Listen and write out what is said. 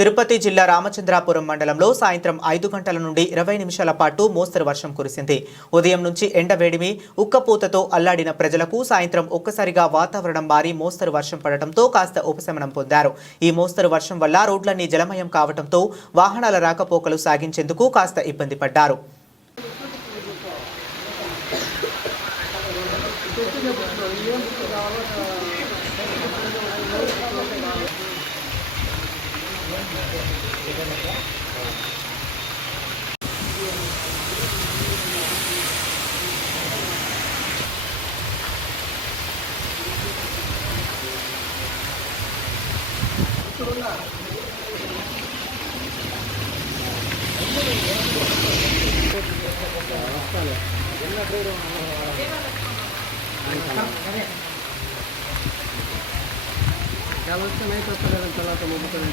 తిరుపతి జిల్లా రామచంద్రాపురం మండలంలో సాయంత్రం 5 గంటల నుండి 20 నిమిషాల పాటు మోస్తరు వర్షం కురిసింది. ఉదయం నుంచి ఎండవేడిమి, ఉక్కపోతతో అల్లాడిన ప్రజలకు సాయంత్రం ఒక్కసారిగా వాతావరణం మారి మోస్తరు వర్షం పడటంతో కాస్త ఉపశమనం పొందారు. ఈ మోస్తరు వర్షం వల్ల రోడ్లన్నీ జలమయం కావడంతో వాహనాల రాకపోకలు సాగించేందుకు కాస్త ఇబ్బంది పడ్డారు. చాలా